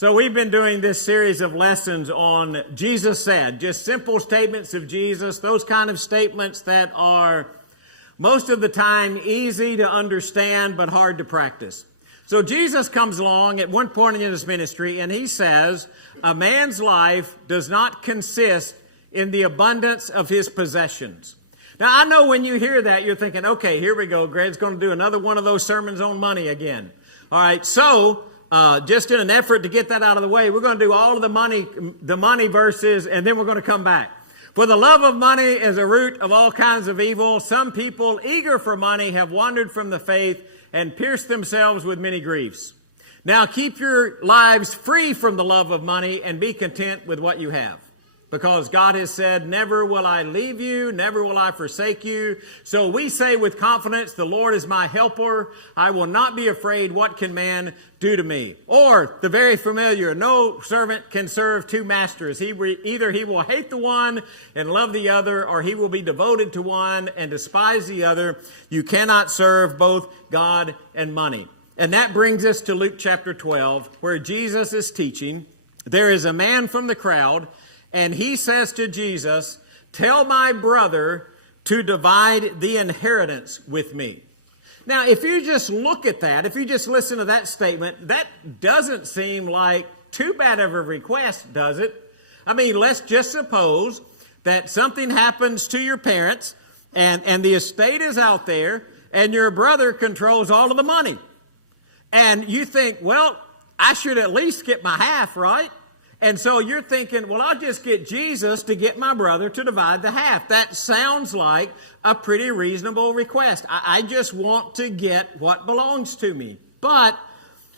So we've been doing this series of lessons on Jesus said, just simple statements of Jesus, those kind of statements that are most of the time easy to understand but hard to practice. So Jesus comes along at one point in his ministry and he says, a man's life does not consist in the abundance of his possessions. Now I know when you hear that you're thinking, okay, here we go, Greg's going to do another one of those sermons on money again. All right, so just in an effort to get that out of the way, we're going to do all of the money verses, and then we're going to come back. For the love of money is a root of all kinds of evil. Some people eager for money have wandered from the faith and pierced themselves with many griefs. Now keep your lives free from the love of money and be content with what you have. Because God has said, never will I leave you, never will I forsake you. So we say with confidence, the Lord is my helper. I will not be afraid. What can man do to me? Or the very familiar, no servant can serve two masters. Either he will hate the one and love the other, or he will be devoted to one and despise the other. You cannot serve both God and money. And that brings us to Luke chapter 12, where Jesus is teaching. There is a man from the crowd, and he says to Jesus, tell my brother to divide the inheritance with me. Now, if you just look at that, if you just listen to that statement, that doesn't seem like too bad of a request, does it? I mean, let's just suppose that something happens to your parents and the estate is out there and your brother controls all of the money. And you think, well, I should at least get my half, right? And so you're thinking, well, I'll just get Jesus to get my brother to divide the half. That sounds like a pretty reasonable request. I just want to get what belongs to me. But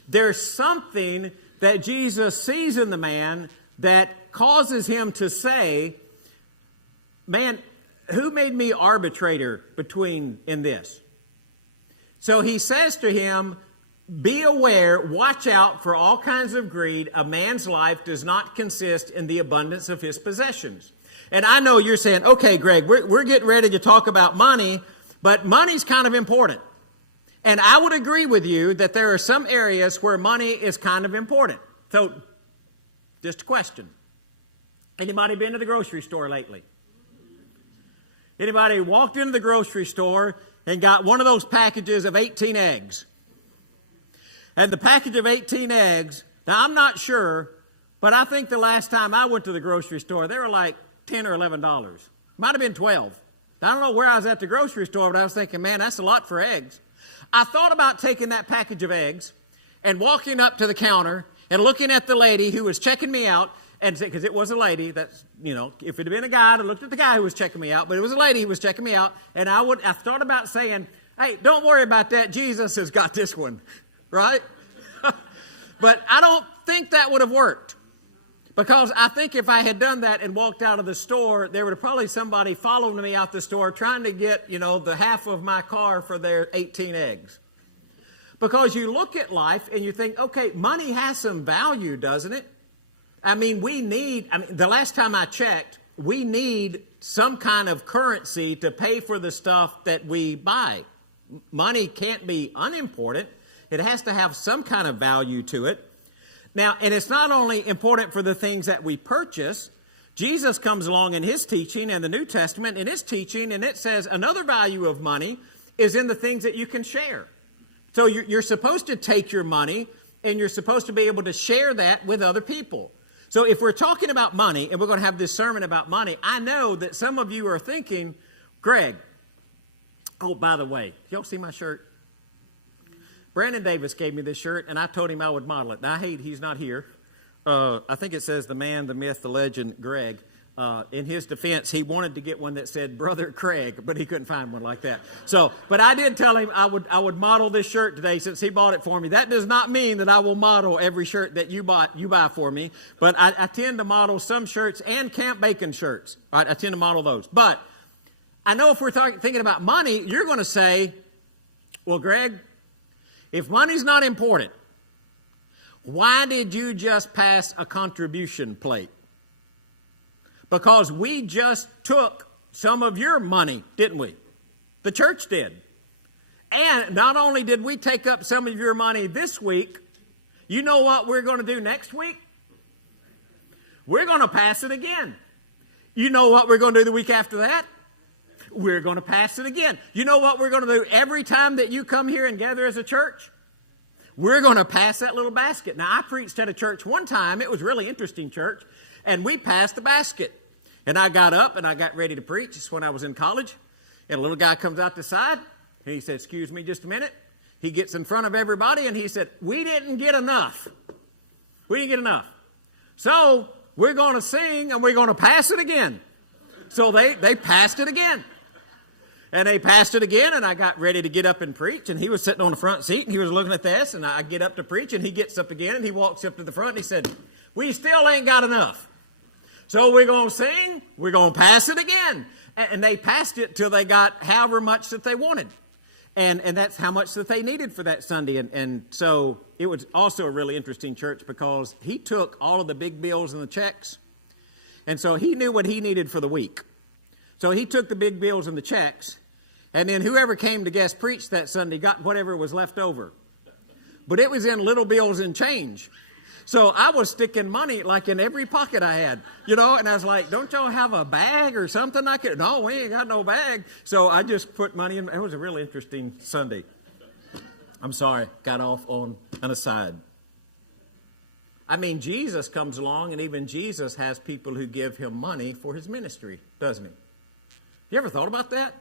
there's something that Jesus sees in the man that causes him to say, man, who made me arbitrator in this? So he says to him, be aware, watch out for all kinds of greed. A man's life does not consist in the abundance of his possessions. And I know you're saying, okay, Greg, we're getting ready to talk about money, but money's kind of important. And I would agree with you that there are some areas where money is kind of important. So, just a question. Anybody been to the grocery store lately? Anybody walked into the grocery store and got one of those packages of 18 eggs? And the package of 18 eggs, now I'm not sure, but I think the last time I went to the grocery store, they were like $10 or $11. Might have been 12. I don't know where I was at the grocery store, but I was thinking, man, that's a lot for eggs. I thought about taking that package of eggs and walking up to the counter and looking at the lady who was checking me out, and because it was a lady, that's, you know, if it had been a guy, I'd have looked at the guy who was checking me out, but it was a lady who was checking me out, and I thought about saying, hey, don't worry about that, Jesus has got this one. Right? But I don't think that would have worked. Because I think if I had done that and walked out of the store, there would have probably somebody following me out the store trying to get, the half of my car for their 18 eggs. Because you look at life and you think, okay, money has some value, doesn't it? I mean, the last time I checked, we need some kind of currency to pay for the stuff that we buy. Money can't be unimportant. It has to have some kind of value to it. Now, and it's not only important for the things that we purchase. Jesus comes along in his teaching and the New Testament in his teaching, and it says another value of money is in the things that you can share. So you're supposed to take your money and you're supposed to be able to share that with other people. So if we're talking about money and we're going to have this sermon about money, I know that some of you are thinking, Greg, oh, by the way, y'all see my shirt? Brandon Davis gave me this shirt, and I told him I would model it. Now, he's not here. I think it says the man, the myth, the legend, Greg. In his defense, he wanted to get one that said Brother Craig, but he couldn't find one like that. But I did tell him I would model this shirt today since he bought it for me. That does not mean that I will model every shirt that you buy for me, but I tend to model some shirts and Camp Bacon shirts. Right? I tend to model those. But I know if we're thinking about money, you're going to say, well, Greg, if money's not important, why did you just pass a contribution plate? Because we just took some of your money, didn't we? The church did. And not only did we take up some of your money this week, You know what we're going to do next week? We're going to pass it again. You know what we're going to do the week after that? We're going to pass it again. You know what we're going to do every time that you come here and gather as a church? We're going to pass that little basket. Now, I preached at a church one time. It was a really interesting church. And we passed the basket. And I got up and I got ready to preach. It's when I was in college. And a little guy comes out the side. And he said, excuse me just a minute. He gets in front of everybody and he said, we didn't get enough. We didn't get enough. So we're going to sing and we're going to pass it again. So they passed it again. And they passed it again, and I got ready to get up and preach, and he was sitting on the front seat, and he was looking at this, and I get up to preach, and he gets up again, and he walks up to the front, and he said, we still ain't got enough. So we're going to sing, we're going to pass it again. And they passed it till they got however much that they wanted. And that's how much that they needed for that Sunday. And so it was also a really interesting church because he took all of the big bills and the checks, and so he knew what he needed for the week. So he took the big bills and the checks, and then whoever came to guest preach that Sunday got whatever was left over. But it was in little bills and change. So I was sticking money like in every pocket I had, and I was like, don't y'all have a bag or something I could? No, we ain't got no bag. So I just put money in. It was a really interesting Sunday. I'm sorry, got off on an aside. I mean, Jesus comes along, and even Jesus has people who give him money for his ministry, doesn't he? You ever thought about that?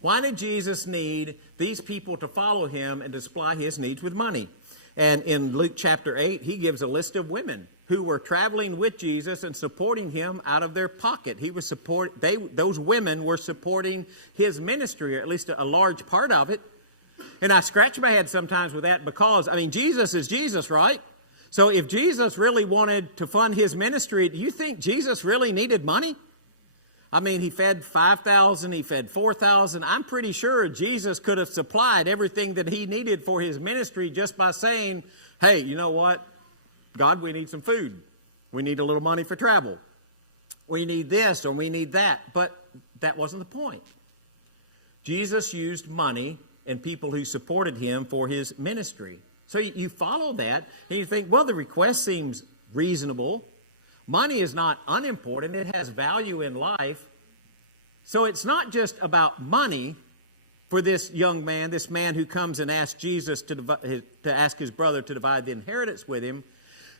Why did Jesus need these people to follow him and to supply his needs with money? And in Luke chapter 8, he gives a list of women who were traveling with Jesus and supporting him out of their pocket. Those women were supporting his ministry, or at least a large part of it. And I scratch my head sometimes with that because, Jesus is Jesus, right? So if Jesus really wanted to fund his ministry, do you think Jesus really needed money? He fed 5,000, he fed 4,000. I'm pretty sure Jesus could have supplied everything that he needed for his ministry just by saying, hey, you know what? God, we need some food. We need a little money for travel. We need this or we need that. But that wasn't the point. Jesus used money and people who supported him for his ministry. So you follow that and you think, well, the request seems reasonable. Money is not unimportant. It has value in life. So it's not just about money for this young man, this man who comes and asks Jesus to ask his brother to divide the inheritance with him.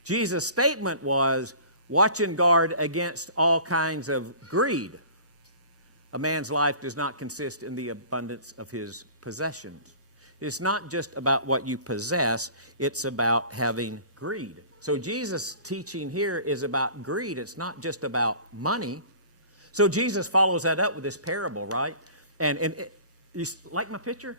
Jesus' statement was, watch and guard against all kinds of greed. A man's life does not consist in the abundance of his possessions. It's not just about what you possess. It's about having greed. So Jesus' teaching here is about greed. It's not just about money. So Jesus follows that up with this parable, right? And you like my picture?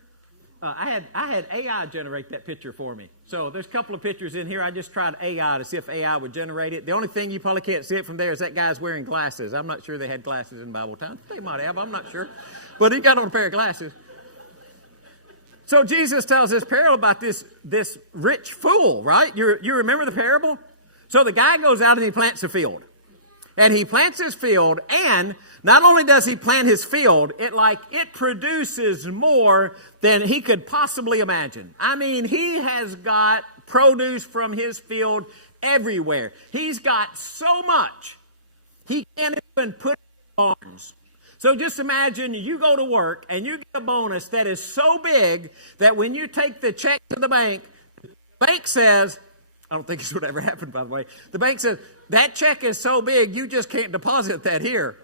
I had AI generate that picture for me. So there's a couple of pictures in here. I just tried AI to see if AI would generate it. The only thing you probably can't see it from there is that guy's wearing glasses. I'm not sure they had glasses in Bible times. They might have. I'm not sure. But he got on a pair of glasses. So Jesus tells this parable about this rich fool, right? You remember the parable? So the guy goes out and he plants a field. And he plants his field, and not only does he plant his field, it produces more than he could possibly imagine. He has got produce from his field everywhere. He's got so much, he can't even put it in barns. So just imagine you go to work and you get a bonus that is so big that when you take the check to the bank says, I don't think this would ever happen, by the way. The bank says, that check is so big, you just can't deposit that here.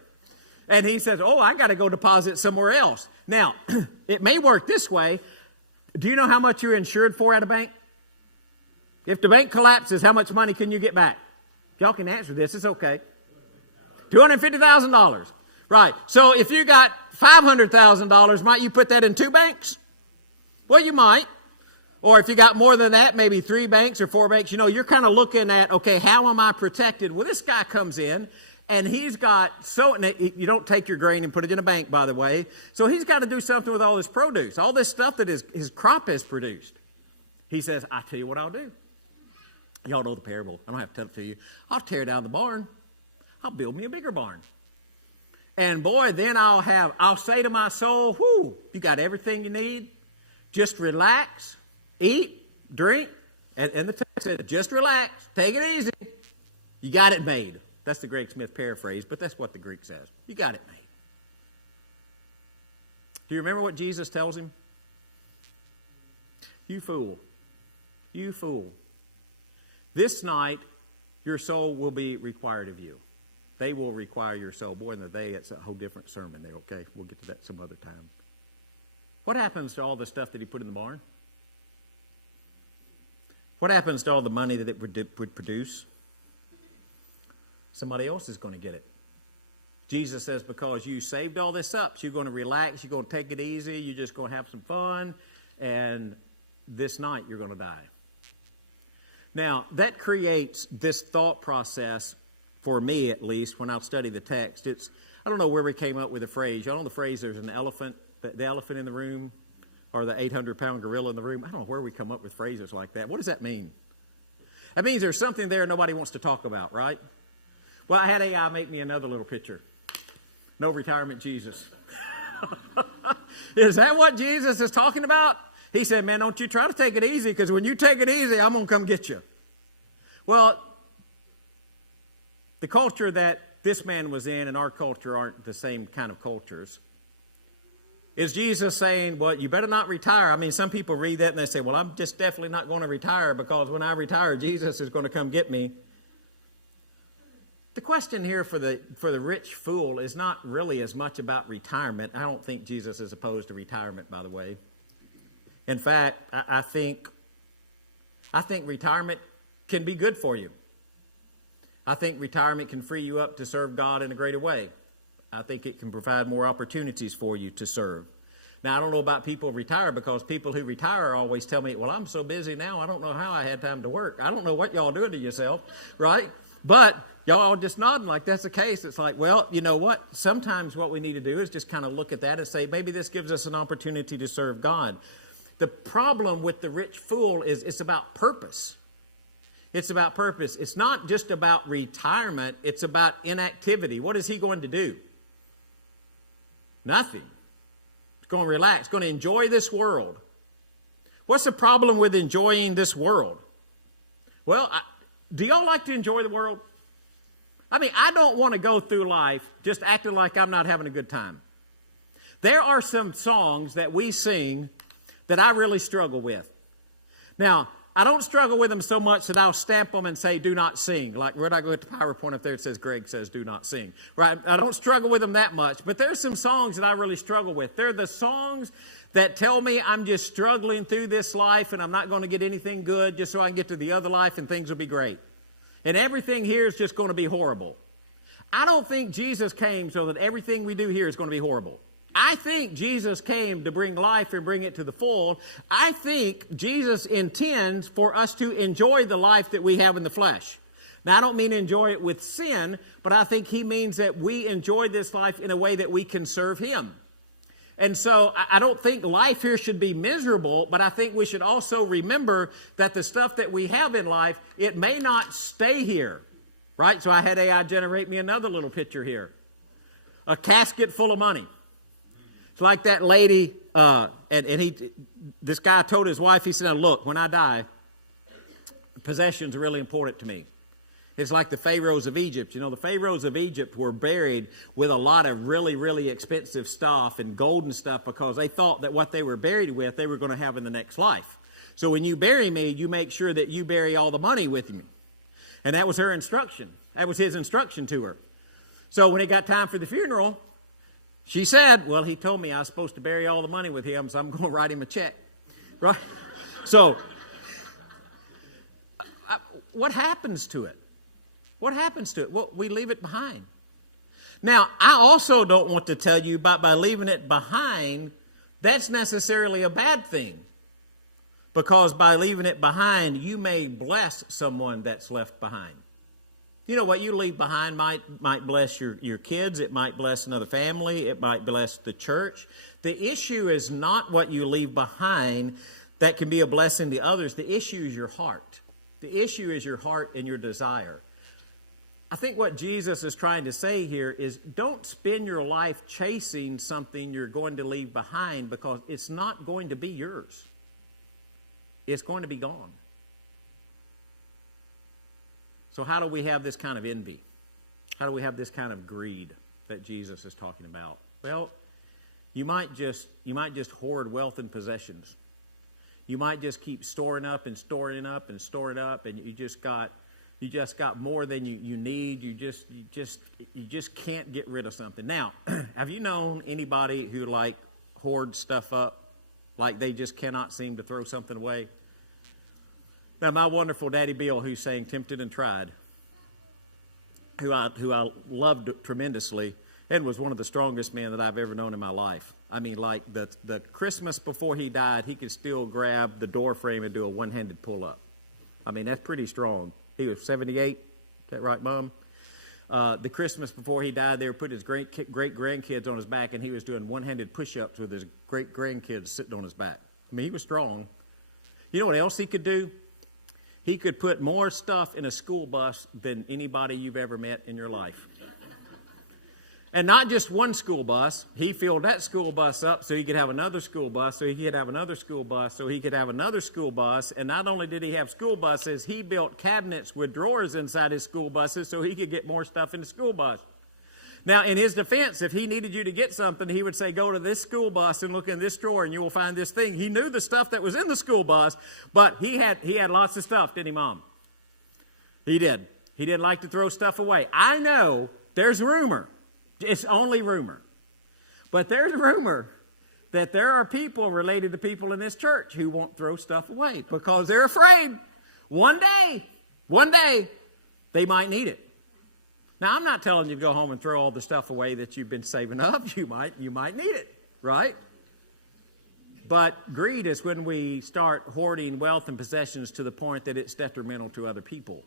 And he says, I got to go deposit somewhere else. Now, it may work this way. Do you know how much you're insured for at a bank? If the bank collapses, how much money can you get back? Y'all can answer this. It's okay. $250,000. Right. So if you got $500,000, might you put that in 2 banks? Well, you might. Or if you got more than that, maybe 3 banks or 4 banks, you're kind of looking at, okay, how am I protected? Well, this guy comes in and he's got you don't take your grain and put it in a bank, by the way. So he's got to do something with all this produce, all this stuff that his crop has produced. He says, I tell you what I'll do. Y'all know the parable. I don't have to tell it to you. I'll tear down the barn. I'll build me a bigger barn. And boy, then I'll say to my soul, whoo, you got everything you need. Just relax, eat, drink, And the text said, just relax, take it easy. You got it made. That's the Greg Smith paraphrase, but that's what the Greek says. You got it made. Do you remember what Jesus tells him? You fool. You fool. This night, your soul will be required of you. They will require your soul. Boy, in the day, it's a whole different sermon there, okay? We'll get to that some other time. What happens to all the stuff that he put in the barn? What happens to all the money that it would produce? Somebody else is going to get it. Jesus says, because you saved all this up, so you're going to relax, you're going to take it easy, you're just going to have some fun, and this night you're going to die. Now, that creates this thought process, for me at least, when I study the text. I don't know where we came up with the phrase. Y'all know the phrase, there's an elephant, the elephant in the room, or the 800-pound gorilla in the room. I don't know where we come up with phrases like that. What does that mean? That means there's something there nobody wants to talk about, right? Well, I had AI make me another little picture. No retirement Jesus. Is that what Jesus is talking about? He said, man, don't you try to take it easy, because when you take it easy, I'm going to come get you. Well, the culture that this man was in and our culture aren't the same kind of cultures. Is Jesus saying, well, you better not retire? I mean, some people read that and they say, well, I'm just definitely not going to retire, because when I retire, Jesus is going to come get me. The question here for the rich fool is not really as much about retirement. I don't think Jesus is opposed to retirement, by the way. In fact, I think retirement can be good for you. I think retirement can free you up to serve God in a greater way. I think it can provide more opportunities for you to serve. Now, I don't know about people who retire, because people who retire always tell me, well, I'm so busy now, I don't know how I had time to work. I don't know what y'all doing to yourself, right? But y'all all just nodding like that's the case. It's like, well, you know what? Sometimes what we need to do is just kind of look at that and say, maybe this gives us an opportunity to serve God. The problem with the rich fool is it's about purpose. It's about purpose. It's not just about retirement. It's about inactivity. What is he going to do? Nothing. He's going to relax. Going to enjoy this world. What's the problem with enjoying this world? Well, do y'all like to enjoy the world? I mean, I don't want to go through life just acting like I'm not having a good time. There are some songs that we sing that I really struggle with. Now, I don't struggle with them so much that I'll stamp them and say, do not sing. Like when I go to PowerPoint up there, it says, Greg says, do not sing. Right? I don't struggle with them that much. But there's some songs that I really struggle with. They're the songs that tell me I'm just struggling through this life and I'm not going to get anything good just so I can get to the other life and things will be great. And everything here is just going to be horrible. I don't think Jesus came so that everything we do here is going to be horrible. I think Jesus came to bring life and bring it to the full. I think Jesus intends for us to enjoy the life that we have in the flesh. Now, I don't mean enjoy it with sin, but I think he means that we enjoy this life in a way that we can serve him. And so I don't think life here should be miserable, but I think we should also remember that the stuff that we have in life, it may not stay here, right? So I had AI generate me another little picture here. A casket full of money. It's like that lady, this guy told his wife, he said, look, when I die, possessions are really important to me. It's like the pharaohs of Egypt. You know, the pharaohs of Egypt were buried with a lot of really, really expensive stuff and gold and stuff because they thought that what they were buried with, they were going to have in the next life. So when you bury me, you make sure that you bury all the money with me. And that was her instruction. That was his instruction to her. So when it got time for the funeral, she said, well, he told me I was supposed to bury all the money with him, so I'm going to write him a check. Right? So, what happens to it? What happens to it? Well, we leave it behind. Now, I also don't want to tell you by leaving it behind, that's necessarily a bad thing. Because by leaving it behind, you may bless someone that's left behind. You know, what you leave behind might bless your kids. It might bless another family. It might bless the church. The issue is not what you leave behind that can be a blessing to others. The issue is your heart. The issue is your heart and your desire. I think what Jesus is trying to say here is don't spend your life chasing something you're going to leave behind because it's not going to be yours. It's going to be gone. So how do we have this kind of envy? How do we have this kind of greed that Jesus is talking about? Well, you might just hoard wealth and possessions. You might just keep storing up and storing up and storing up, and you just got more than you need. You just can't get rid of something. Now, have you known anybody who like hoards stuff up, like they just cannot seem to throw something away? Now, my wonderful Daddy Bill, who sang "Tempted and Tried," who I loved tremendously, and was one of the strongest men that I've ever known in my life. I mean, like the Christmas before he died, he could still grab the door frame and do a one-handed pull-up. I mean, that's pretty strong. He was 78. Is that right, Mom? The Christmas before he died, they were putting his great-grandkids on his back, and he was doing one-handed push-ups with his great-grandkids sitting on his back. I mean, he was strong. You know what else he could do? He could put more stuff in a school bus than anybody you've ever met in your life. And not just one school bus. He filled that school bus up so he could have another school bus, so he could have another school bus, so he could have another school bus. And not only did he have school buses, he built cabinets with drawers inside his school buses so he could get more stuff in the school bus. Now, in his defense, if he needed you to get something, he would say, go to this school bus and look in this drawer and you will find this thing. He knew the stuff that was in the school bus, but he had lots of stuff, didn't he, Mom? He did. He didn't like to throw stuff away. I know there's rumor. It's only rumor. But there's rumor that there are people related to people in this church who won't throw stuff away because they're afraid one day, they might need it. Now, I'm not telling you to go home and throw all the stuff away that you've been saving up. You might need it, right? But greed is when we start hoarding wealth and possessions to the point that it's detrimental to other people.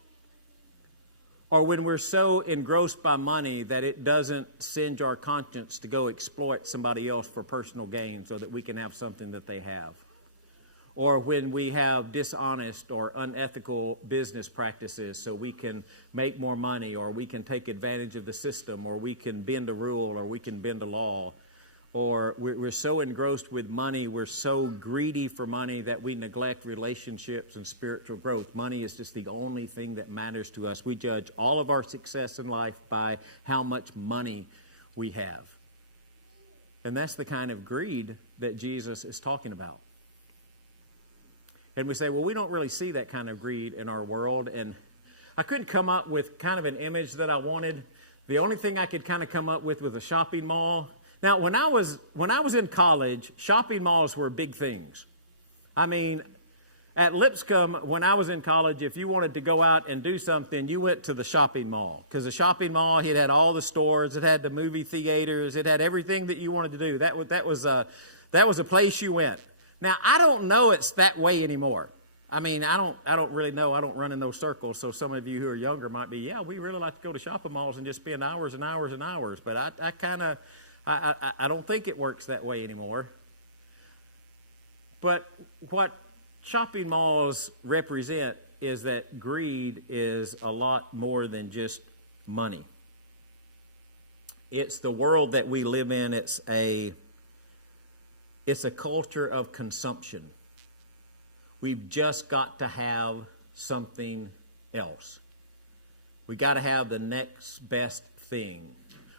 Or when we're so engrossed by money that it doesn't singe our conscience to go exploit somebody else for personal gain so that we can have something that they have. Or when we have dishonest or unethical business practices so we can make more money, or we can take advantage of the system, or we can bend a rule, or we can bend a law. Or we're so engrossed with money, we're so greedy for money that we neglect relationships and spiritual growth. Money is just the only thing that matters to us. We judge all of our success in life by how much money we have. And that's the kind of greed that Jesus is talking about. And we say, well, we don't really see that kind of greed in our world. And I couldn't come up with kind of an image that I wanted. The only thing I could kind of come up with was a shopping mall. Now, when I was in college, shopping malls were big things. I mean, at Lipscomb, when I was in college, if you wanted to go out and do something, you went to the shopping mall. Because the shopping mall, it had all the stores, it had the movie theaters, it had everything that you wanted to do. That was a place you went. Now, I don't know it's that way anymore. I mean, I don't really know. I don't run in those circles. So some of you who are younger might be, yeah, we really like to go to shopping malls and just spend hours and hours and hours. But I don't think it works that way anymore. But what shopping malls represent is that greed is a lot more than just money. It's the world that we live in. It's a culture of consumption. We've just got to have something else. We got to have the next best thing.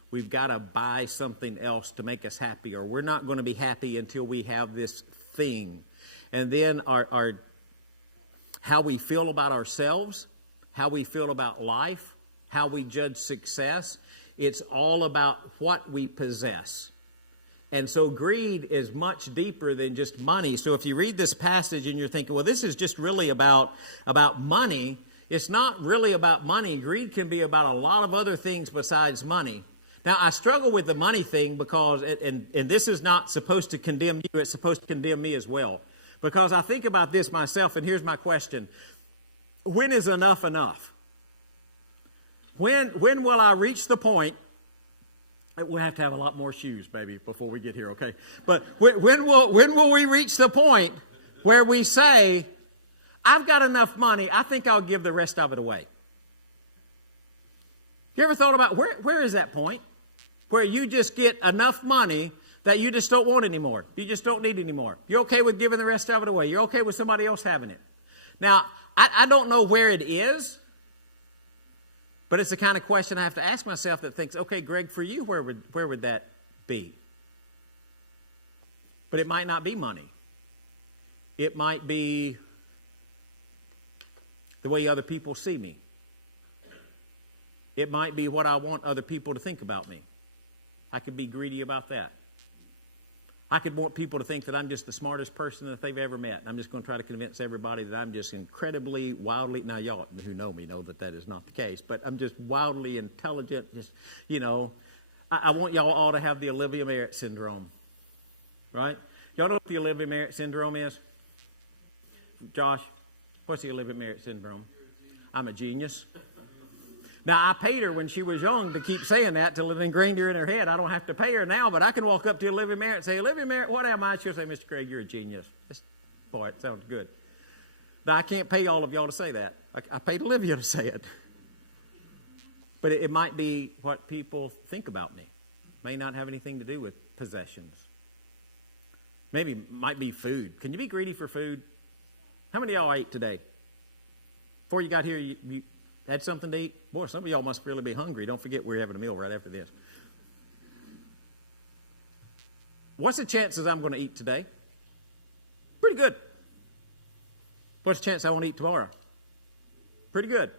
We've got to buy something else to make us happy, or we're not going to be happy until we have this thing. And then our how we feel about ourselves, how we feel about life, how we judge success, it's all about what we possess. And so greed is much deeper than just money. So if you read this passage and you're thinking, well, this is just really about money, it's not really about money. Greed can be about a lot of other things besides money. Now, I struggle with the money thing because, and this is not supposed to condemn you, it's supposed to condemn me as well. Because I think about this myself, and here's my question. When is enough enough? When will I reach the point? We'll have to have a lot more shoes, baby, before we get here, okay? But when will we reach the point where we say, I've got enough money, I think I'll give the rest of it away? You ever thought about where is that point? Where you just get enough money that you just don't want anymore. You just don't need anymore. You're okay with giving the rest of it away. You're okay with somebody else having it. Now, I don't know where it is, But it's the kind of question I have to ask myself that thinks, okay, Greg, for you, where would that be? But it might not be money. It might be the way other people see me. It might be what I want other people to think about me. I could be greedy about that. I could want people to think that I'm just the smartest person that they've ever met. I'm just going to try to convince everybody that I'm just incredibly, wildly, now y'all who know me know that that is not the case, but I'm just wildly intelligent. Just, I want y'all all to have the Olivia Merritt syndrome, right? Y'all know what the Olivia Merritt syndrome is? Josh, what's the Olivia Merritt syndrome? I'm a genius. Now, I paid her when she was young to keep saying that till it ingrained her in her head. I don't have to pay her now, but I can walk up to Olivia Merritt and say, Olivia Merritt, what am I? She'll say, Mr. Craig, you're a genius. Boy, it sounds good. Now, I can't pay all of y'all to say that. I paid Olivia to say it. But it might be what people think about me. It may not have anything to do with possessions. Maybe it might be food. Can you be greedy for food? How many of y'all ate today? Before you got here, you had something to eat? Boy, some of y'all must really be hungry. Don't forget we're having a meal right after this. What's the chances I'm going to eat today? Pretty good. What's the chance I won't eat tomorrow? Pretty good.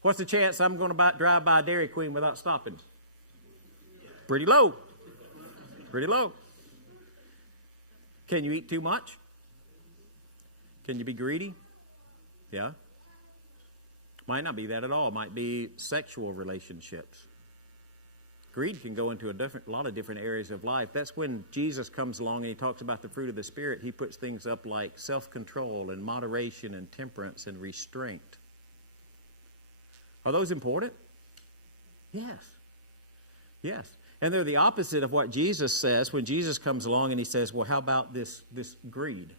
What's the chance I'm going to drive by Dairy Queen without stopping? Pretty low. Pretty low. Can you eat too much? Can you be greedy? Yeah. Might not be that at all. It might be sexual relationships. Greed can go into a lot of different areas of life. That's when Jesus comes along and he talks about the fruit of the Spirit. He puts things up like self-control and moderation and temperance and restraint. Are those important? Yes. Yes. And they're the opposite of what Jesus says when Jesus comes along and he says, well, how about this greed?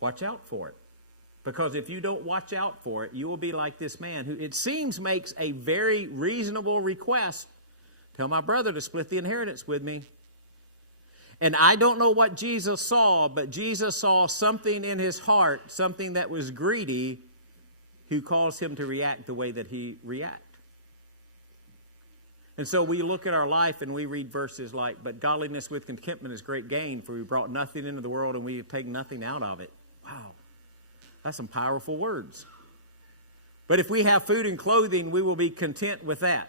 Watch out for it. Because if you don't watch out for it, you will be like this man who it seems makes a very reasonable request. Tell my brother to split the inheritance with me. And I don't know what Jesus saw, but Jesus saw something in his heart, something that was greedy, who caused him to react the way that he reacted. And so we look at our life and we read verses like, but godliness with contentment is great gain, for we brought nothing into the world and we have taken nothing out of it. Wow. That's some powerful words. But if we have food and clothing, we will be content with that.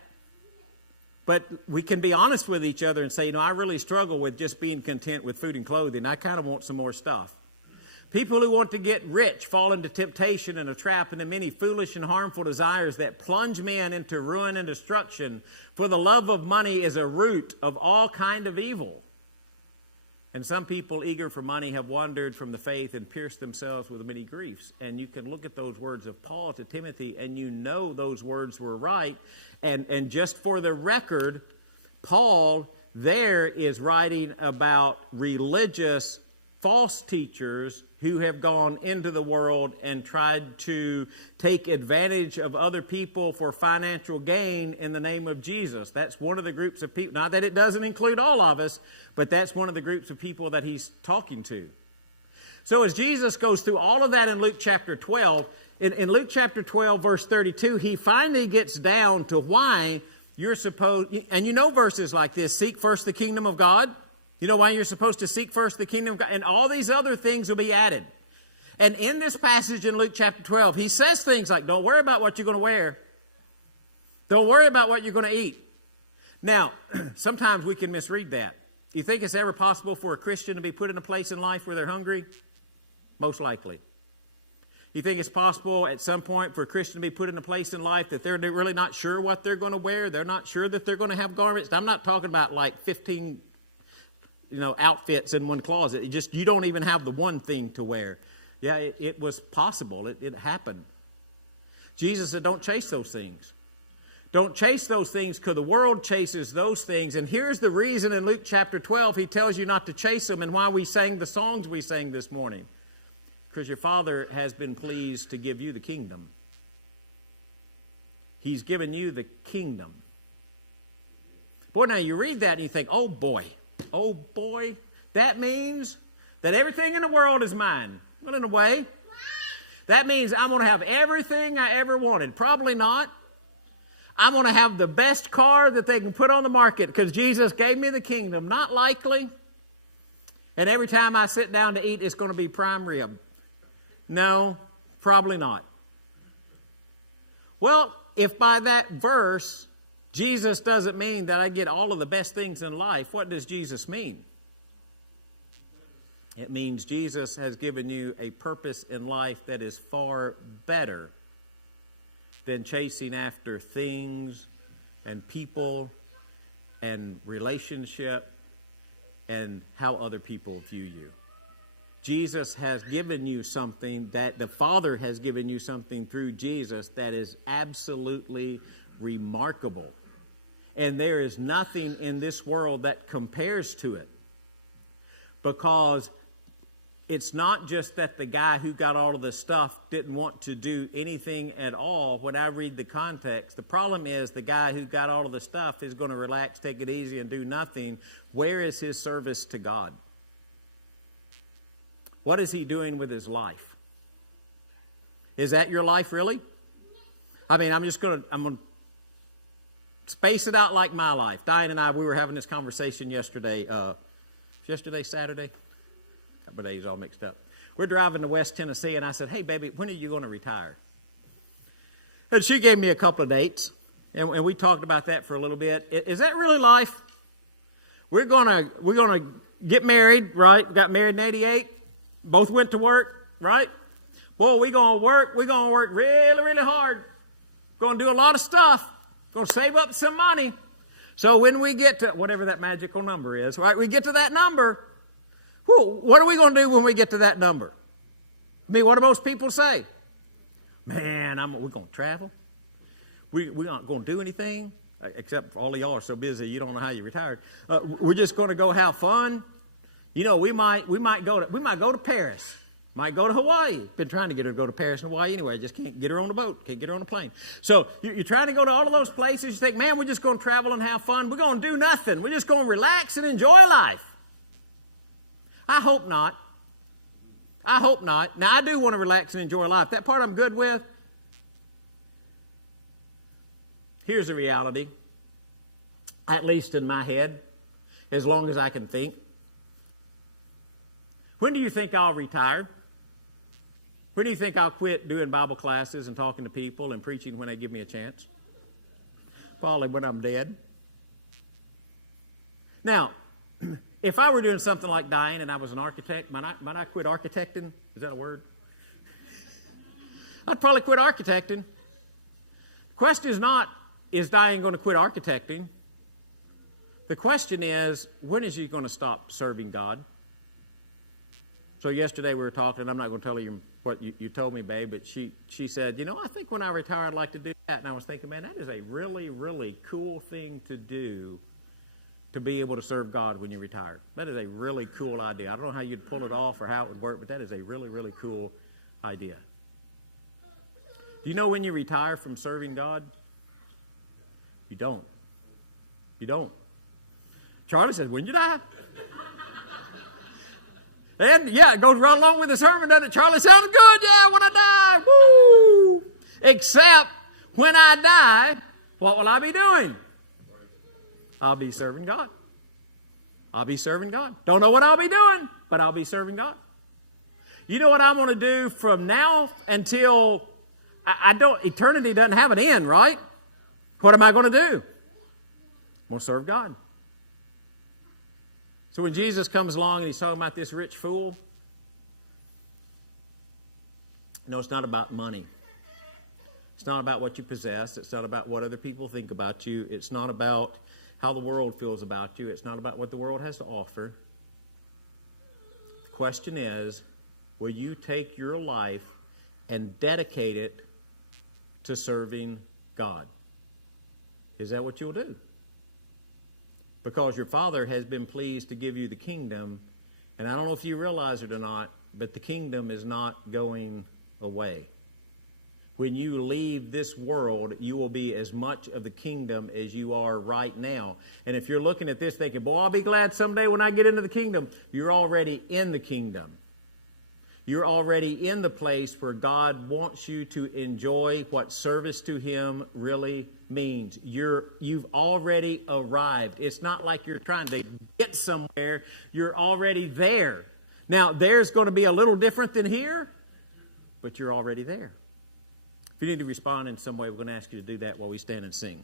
But we can be honest with each other and say, I really struggle with just being content with food and clothing. I kind of want some more stuff. People who want to get rich fall into temptation and a trap into many foolish and harmful desires that plunge men into ruin and destruction. For the love of money is a root of all kind of evil. And some people eager for money have wandered from the faith and pierced themselves with many griefs. And you can look at those words of Paul to Timothy and you know those words were right. And just for the record, Paul there is writing about religious false teachers who have gone into the world and tried to take advantage of other people for financial gain in the name of Jesus. That's one of the groups of people. Not that it doesn't include all of us, but that's one of the groups of people that he's talking to. So as Jesus goes through all of that in Luke chapter 12, in Luke chapter 12, verse 32, he finally gets down to why you're supposed, and you know verses like this, seek first the kingdom of God. You know why you're supposed to seek first the kingdom of God? And all these other things will be added. And in this passage in Luke chapter 12, he says things like, don't worry about what you're going to wear. Don't worry about what you're going to eat. Now, sometimes we can misread that. You think it's ever possible for a Christian to be put in a place in life where they're hungry? Most likely. You think it's possible at some point for a Christian to be put in a place in life that they're really not sure what they're going to wear? They're not sure that they're going to have garments? I'm not talking about like 15 outfits in one closet. You don't even have the one thing to wear. Yeah, it was possible. It happened. Jesus said, don't chase those things. Don't chase those things because the world chases those things. And here's the reason in Luke chapter 12, he tells you not to chase them and why we sang the songs we sang this morning. Because your Father has been pleased to give you the kingdom. He's given you the kingdom. Boy, now you read that and you think, oh boy, that means that everything in the world is mine. Well, in a way, that means I'm going to have everything I ever wanted. Probably not. I'm going to have the best car that they can put on the market because Jesus gave me the kingdom. Not likely. And every time I sit down to eat, it's going to be prime rib. No, probably not. Well, if by that verse, Jesus doesn't mean that I get all of the best things in life, what does Jesus mean? It means Jesus has given you a purpose in life that is far better than chasing after things and people and relationship and how other people view you. Jesus has given you something that the Father has given you something through Jesus that is absolutely remarkable. And there is nothing in this world that compares to it. Because it's not just that the guy who got all of the stuff didn't want to do anything at all. When I read the context, the problem is the guy who got all of the stuff is going to relax, take it easy, and do nothing. Where is his service to God? What is he doing with his life? Is that your life really? I mean, I'm going to space it out like my life. Diane and I, we were having this conversation yesterday. Saturday? Got my days all mixed up. We're driving to West Tennessee, and I said, hey, baby, when are you going to retire? And she gave me a couple of dates, and we talked about that for a little bit. Is that really life? We're gonna get married, right? We got married in 88. Both went to work, right? Boy, we're going to work really, really hard. Going to do a lot of stuff. Going to save up some money. So when we get to whatever that magical number is, right? We get to that number. What are we going to do when we get to that number? I mean, what do most people say? Man, we're going to travel. We're not going to do anything, except all of y'all are so busy you don't know how you retired. We're just going to go have fun. You know, we might go to Paris. Might go to Hawaii. Been trying to get her to go to Paris and Hawaii anyway. Just can't get her on the boat. Can't get her on a plane. So you're trying to go to all of those places. You think, man, we're just going to travel and have fun. We're going to do nothing. We're just going to relax and enjoy life. I hope not. I hope not. Now, I do want to relax and enjoy life. That part I'm good with. Here's the reality, at least in my head, as long as I can think. When do you think I'll retire? When do you think I'll quit doing Bible classes and talking to people and preaching when they give me a chance? Probably when I'm dead. Now, if I were doing something like Diane and I was an architect, might I quit architecting? Is that a word? I'd probably quit architecting. The question is not, is Diane going to quit architecting? The question is, when is she going to stop serving God? So yesterday we were talking, I'm not going to tell you what you told me, babe, but she said, you know, I think when I retire I'd like to do that. And I was thinking, man, that is a really, really cool thing to do, to be able to serve God when you retire. That is a really cool idea. I don't know how you'd pull it off or how it would work, but that is a really, really cool idea. Do you know when you retire from serving God? You don't. You don't. Charlie says, when you die. And yeah, it goes right along with the sermon, doesn't it? Charlie, sounds good, yeah, when I die. Woo! Except when I die, what will I be doing? I'll be serving God. I'll be serving God. Don't know what I'll be doing, but I'll be serving God. You know what I'm going to do from now until eternity doesn't have an end, right? What am I going to do? I'm going to serve God. So when Jesus comes along and he's talking about this rich fool, no, it's not about money. It's not about what you possess. It's not about what other people think about you. It's not about how the world feels about you. It's not about what the world has to offer. The question is, will you take your life and dedicate it to serving God? Is that what you'll do? Because your Father has been pleased to give you the kingdom, and I don't know if you realize it or not, but the kingdom is not going away. When you leave this world, you will be as much of the kingdom as you are right now. And if you're looking at this thinking, boy, I'll be glad someday when I get into the kingdom, you're already in the kingdom. You're already in the place where God wants you to enjoy what service to Him really means. You've already arrived. It's not like you're trying to get somewhere. You're already there. Now, there's going to be a little different than here, but you're already there. If you need to respond in some way, we're going to ask you to do that while we stand and sing.